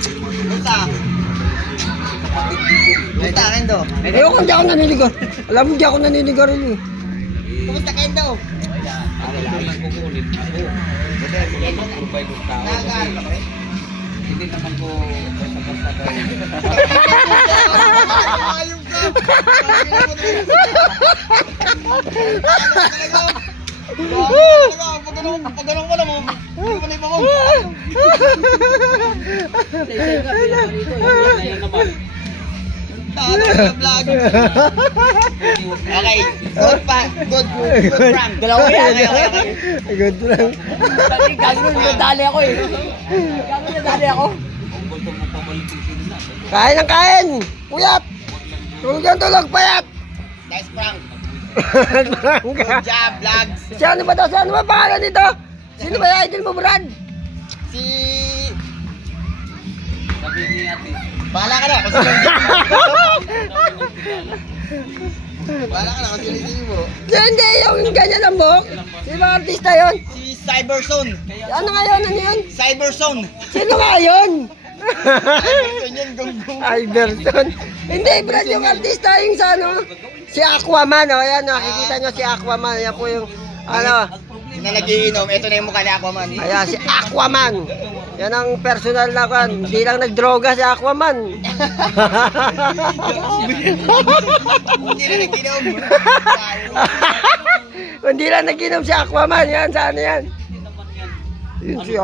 Punta. Punta, Kendo. Ayoko, hindi ako naninigar. Alam mo, hindi ako naninigarilyo. Kumusta, Kendo? Nag-aaral ka ba rin? Hindi naman ko basta-basta ka! Pag ganun, pag ganun mo lang, na iba mo. Talo ka vlog. Okay, good pa, good, good, good prank. Dalawa yan, okay, okay, okay. Good lang. Gagawin mo, nadali ako eh. Gagawin nadali ako. Kain ng kain! Puyat! Tulog yan, tulog, payat! Nice prank. Good job, vlogs. Si ano ba to? Si ano ba pangalan nito? Sino ba yung idol mo, Brad? Si... Sabi ni ate, Bahala ka na, kung sino Bahala ka na, kung sino mo. Si hindi, yung ganyan ang buhok. Sino artista yun? Si Cyberzone. Ano nga yun? Ano yun? Cyberzone. Sino nga yun? Cyberzone yun, gunggong. Iverson. Hindi, Brad, yung artista yung sa ano? Si Aquaman, o. Oh, yan, nakikita nyo si Aquaman. Yan po yung, ano, Na nagiinom, ito na yung mukha ni Aquaman. ayan, si Aquaman. Yan ang personal na kan. Hindi lang nagdroga si Aquaman. Hindi na nagiinom. Hindi lang naginom si Aquaman. Yan, saan yan? Yun si